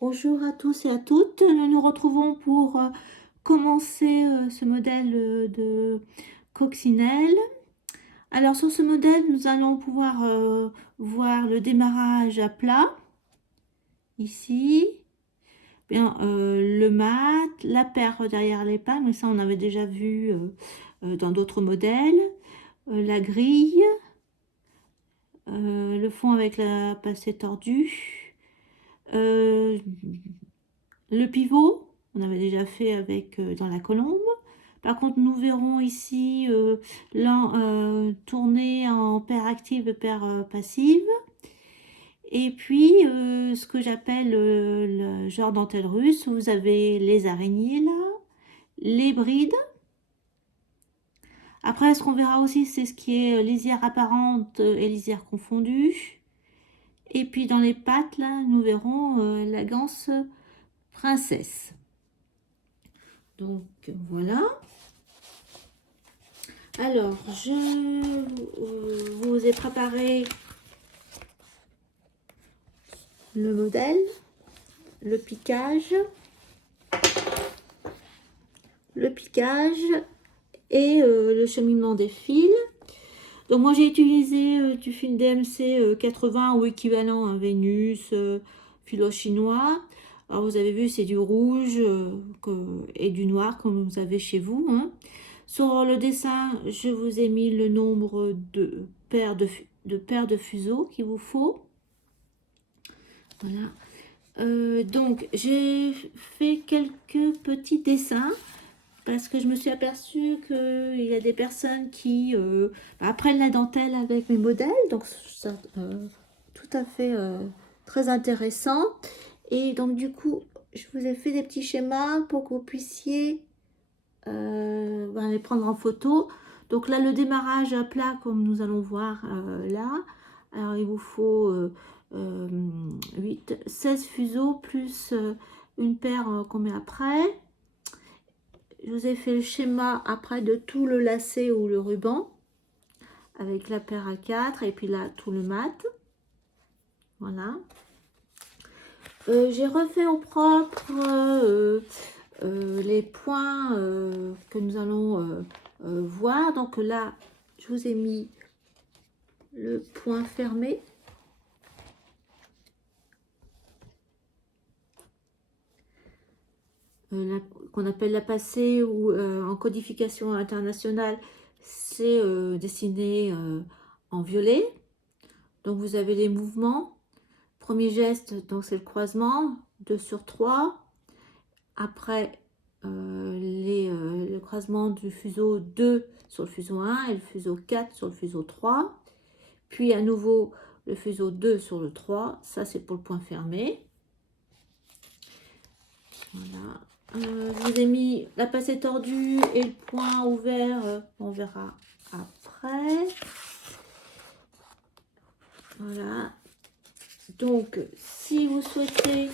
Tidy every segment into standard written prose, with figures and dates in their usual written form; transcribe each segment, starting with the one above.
Bonjour à tous et à toutes. Nous nous retrouvons pour commencer ce modèle de coccinelle. Alors sur ce modèle, nous allons pouvoir voir le démarrage à plat, ici, bien, le mat, la paire derrière l'épingle, mais ça on avait déjà vu dans d'autres modèles, la grille, le fond avec la passée tordue, euh, le pivot, on avait déjà fait avec dans la colombe. Par contre, nous verrons ici tourner en paire active et paire passive. Et puis, ce que j'appelle le genre dentelle russe, vous avez les araignées là, les brides. Après, ce qu'on verra aussi, c'est ce qui est lisière apparente et lisière confondue. Et puis, dans les pattes, là, nous verrons la ganse princesse. Donc, voilà. Alors, je vous ai préparé le modèle, le piquage et le cheminement des fils. Donc moi j'ai utilisé du fil DMC 80 ou équivalent à Vénus, filo chinois. Alors vous avez vu c'est du rouge et du noir comme vous avez chez vous, hein. Sur le dessin, je vous ai mis le nombre de paires de fuseaux qu'il vous faut. Voilà. Donc, j'ai fait quelques petits dessins parce que je me suis aperçue qu'il y a des personnes qui apprennent la dentelle avec mes modèles. Donc, ça, tout à fait très intéressant. Et donc, du coup, je vous ai fait des petits schémas pour que vous puissiez les prendre en photo. Donc là, le démarrage à plat, comme nous allons voir là. Alors, il vous faut 16 fuseaux plus une paire qu'on met après. Je vous ai fait le schéma après de tout le lacet ou le ruban avec la paire à 4 et puis là, tout le mat. Voilà. J'ai refait au propre les points que nous allons voir. Donc là, je vous ai mis le point fermé. Qu'on appelle la passée ou en codification internationale, c'est dessiné en violet. Donc vous avez les mouvements. Premier geste, donc c'est le croisement, 2 sur 3. Après, le croisement du fuseau 2 sur le fuseau 1 et le fuseau 4 sur le fuseau 3. Puis à nouveau le fuseau 2 sur le 3. Ça, c'est pour le point fermé. Voilà. Je vous ai mis la passée tordue et le point ouvert. On verra après. Voilà. Donc, si vous souhaitez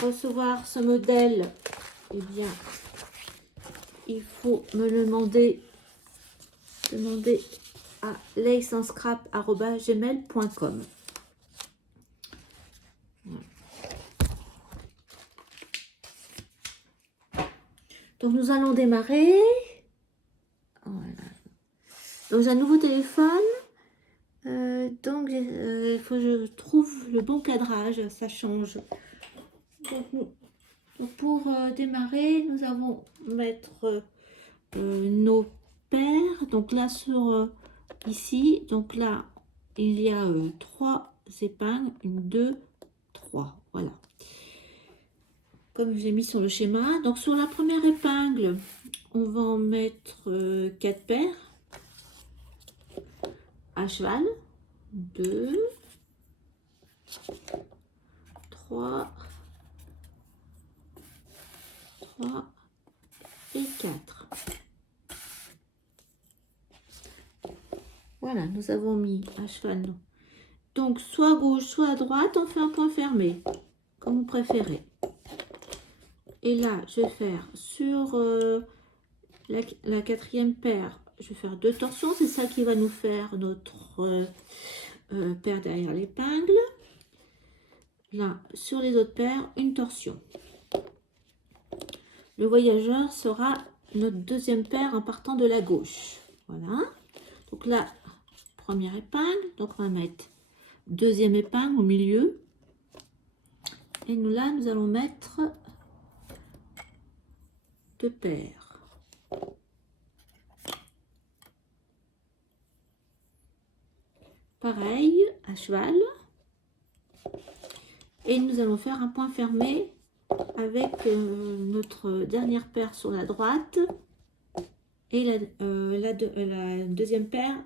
recevoir ce modèle, eh bien, il faut me le demander à laceenscrap@gmail.com. Donc nous allons démarrer. Voilà. Donc j'ai un nouveau téléphone. Donc il faut que je trouve le bon cadrage, ça change. Donc pour démarrer, nous allons mettre nos paires. Donc là sur ici, donc là il y a 3 épingles, 1, 2, 3. Voilà. Comme j'ai mis sur le schéma. Donc sur la première épingle, on va en mettre 4 paires à cheval. 2, 3, 3 et 4. Voilà, nous avons mis à cheval. Donc, soit à gauche, soit à droite, on fait un point fermé, comme vous préférez. Et là, je vais faire sur la quatrième paire, je vais faire 2 torsions. C'est ça qui va nous faire notre paire derrière l'épingle. là, sur les autres paires, une torsion. Le voyageur sera notre deuxième paire en partant de la gauche. Voilà. Donc là, première épingle. Donc on va mettre deuxième épingle au milieu. Et nous là, nous allons mettre deux paires. Pareil, à cheval. Et nous allons faire un point fermé avec notre dernière paire sur la droite et la deuxième paire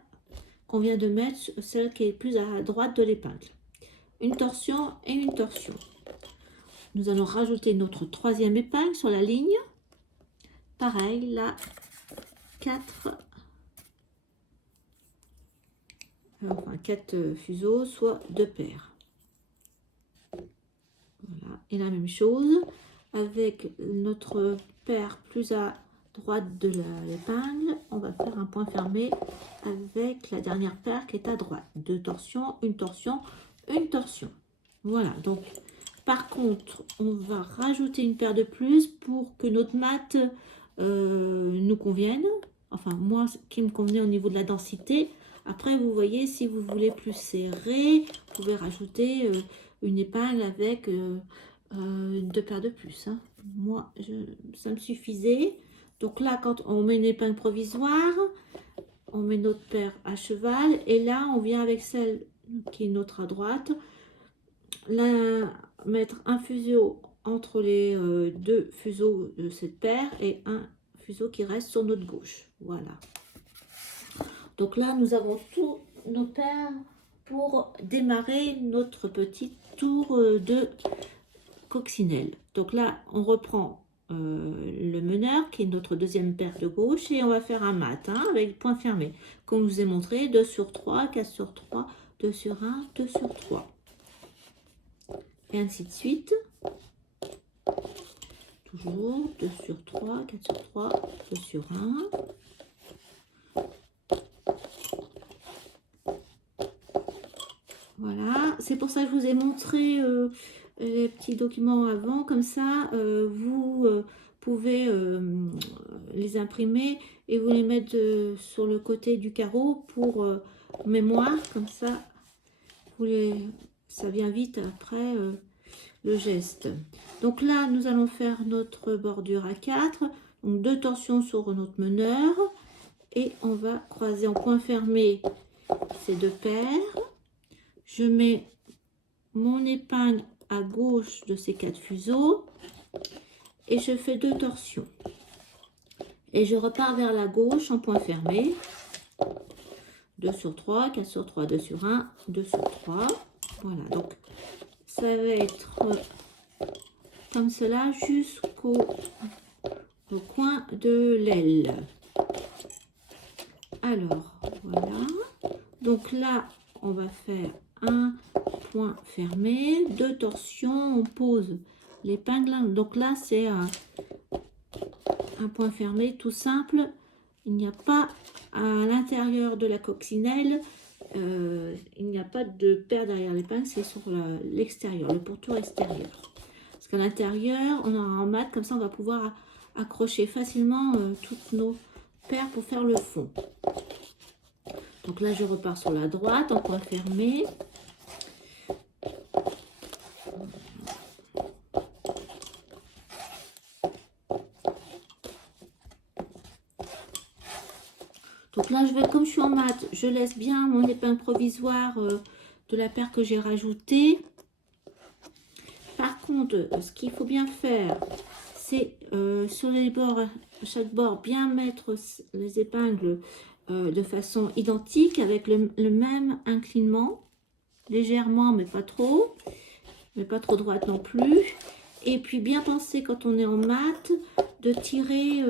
qu'on vient de mettre, celle qui est plus à droite de l'épingle. Une torsion et une torsion. Nous allons rajouter notre troisième épingle sur la ligne. Pareil, là, 4 fuseaux, soit 2 paires. Voilà. Et la même chose avec notre paire plus à droite de l'épingle, on va faire un point fermé avec la dernière paire qui est à droite. 2 torsions, une torsion, une torsion. Voilà, donc par contre, on va rajouter une paire de plus pour que notre mat nous convienne. Enfin, moi, ce qui me convenait au niveau de la densité. Après, vous voyez, si vous voulez plus serré, vous pouvez rajouter une épingle avec 2 paires de plus. Hein. Moi, ça me suffisait. Donc là, quand on met une épingle provisoire, on met notre paire à cheval. Et là, on vient avec celle qui est notre à droite. Là, mettre un fuseau entre les deux fuseaux de cette paire et un fuseau qui reste sur notre gauche. Voilà. Donc là, nous avons tous nos paires pour démarrer notre petit tour de coccinelle. Donc là, on reprend le meneur qui est notre deuxième paire de gauche et on va faire un mat hein, avec point fermé. Comme je vous ai montré, 2 sur 3, 4 sur 3, 2 sur 1, 2 sur 3. Et ainsi de suite. Toujours 2 sur 3, 4 sur 3, 2 sur 1. Voilà, c'est pour ça que je vous ai montré les petits documents avant, comme ça vous pouvez les imprimer et vous les mettre sur le côté du carreau pour mémoire, comme ça ça vient vite après le geste. Donc là, nous allons faire notre bordure à 4, donc 2 torsions sur notre meneur et on va croiser en point fermé ces 2 paires. Je mets mon épingle à gauche de ces 4 fuseaux et je fais 2 torsions. Et je repars vers la gauche en point fermé. 2 sur 3, 4 sur 3, 2 sur 1, 2 sur 3. Voilà, donc ça va être comme cela jusqu'au coin de l'aile. Alors, voilà. Donc là, on va faire un point fermé, 2 torsions, on pose l'épingle. Donc là, c'est un point fermé tout simple. Il n'y a pas à l'intérieur de la coccinelle, il n'y a pas de paire derrière l'épingle, c'est sur l'extérieur, le pourtour extérieur. Parce qu'à l'intérieur, on aura un mat, comme ça on va pouvoir accrocher facilement toutes nos paires pour faire le fond. Donc là, je repars sur la droite en point fermé. Donc là, comme je suis en mat, je laisse bien mon épingle provisoire de la paire que j'ai rajoutée. Par contre, ce qu'il faut bien faire, c'est sur les bords, chaque bord, bien mettre les épingles de façon identique avec le même inclinement, légèrement mais pas trop droite non plus. Et puis bien penser quand on est en mat de tirer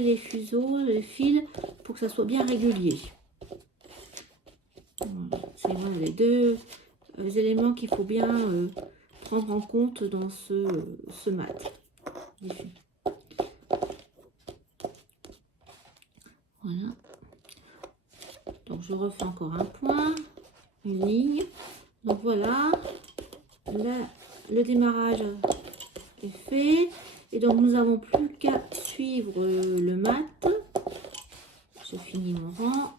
les fuseaux, les fils pour que ça soit bien régulier. C'est voilà, les deux éléments qu'il faut bien prendre en compte dans ce mat. Voilà. Donc je refais encore un point, une ligne. Donc voilà, là, le démarrage est fait. Et donc nous n'avons plus qu'à suivre le mat. Je finis mon rang.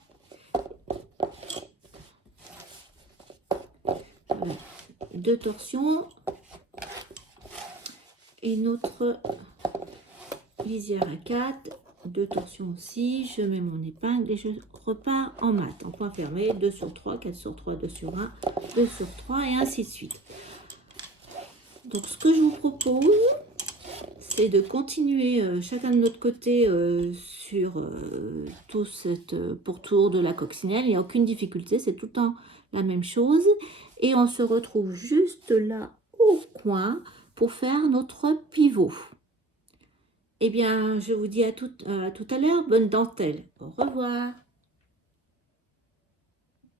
Voilà. 2 torsions. Et notre lisière à 4. 2 torsions aussi. Je mets mon épingle et je repars en mat. En point fermé, 2 sur 3, 4 sur 3, 2 sur 1, 2 sur 3 et ainsi de suite. Donc ce que je vous propose, c'est de continuer chacun de notre côté sur tout ce pourtour de la coccinelle. Il n'y a aucune difficulté, c'est tout le temps la même chose. Et on se retrouve juste là au coin pour faire notre pivot. Eh bien, je vous dis à tout à l'heure, bonne dentelle. Au revoir.